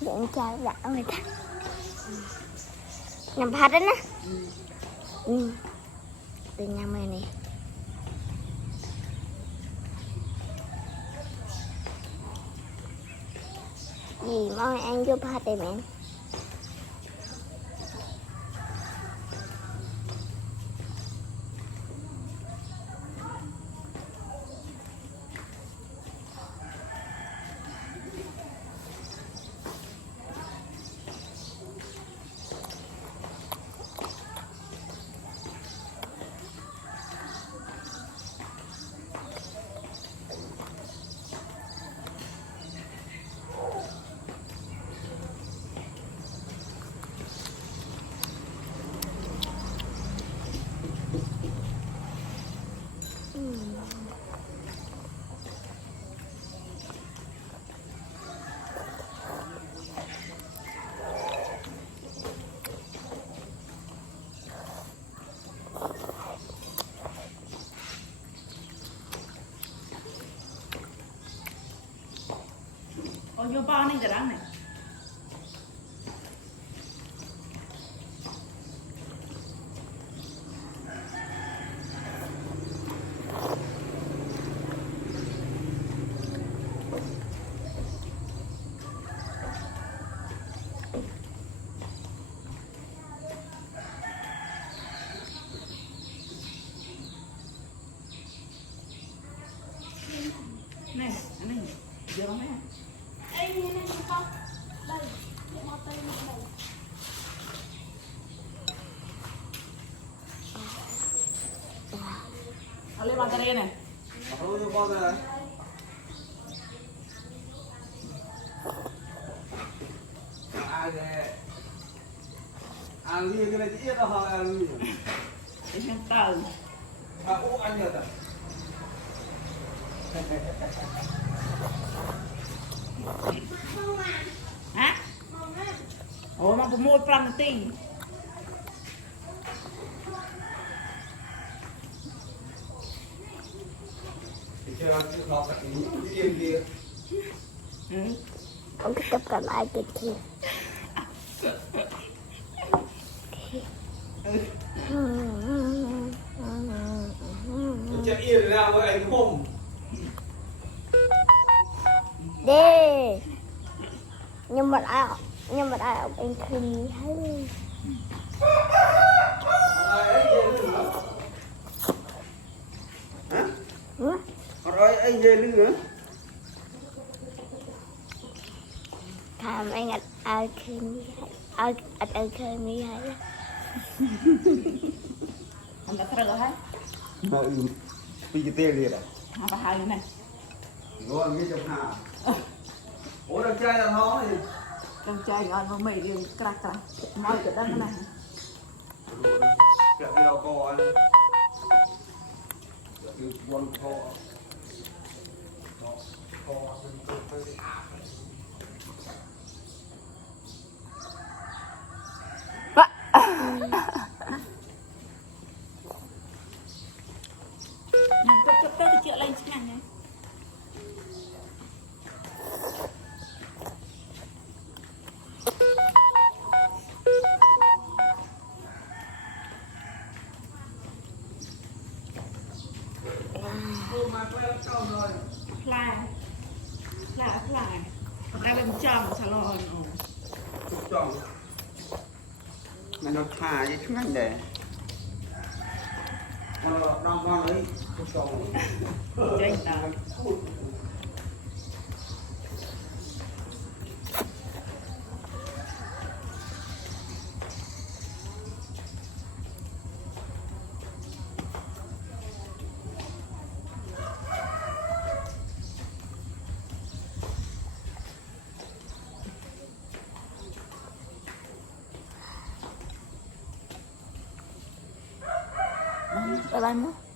Điện chào đã người ta nhằm phát đấy nè. Từ nhà mình này gì mà anh vô phát đây mẹ. Vô bao này cái này. Này, anh này, vô mấy anh. Lấy bằng cái này. Ăn cái này chỉ ít thôi ăn gì? Cái hàng tờ. Ô anh nhờ ta. Hả? Ủa mà mua plan tiền. Ông cứ tập cầm ai kịch kia. Chết yên ra với anh không? Đi. Nhưng mà ai ông anh khinh hay. Hả? Rồi anh về lửa. Tham anh ai khinh hay. Ai khinh hay. Anh đã thở hả? Bây giờ tiền liền à? Apa hal ini? Ngon cái trong hà. Ủa đằng trai là nó gì? Trong chai ngon mà mày đi crack crack. Nói cái đó này. Kẹo đi đâu co anh? Kẹo đi buôn co. Cái chuyện lên chứ này. Fly. Đây bên trong salon. Trong. Mà nó thả chứ chúng anh để. Mà nó đang ngon đấy. Trong. Chơi tao. Bye bye.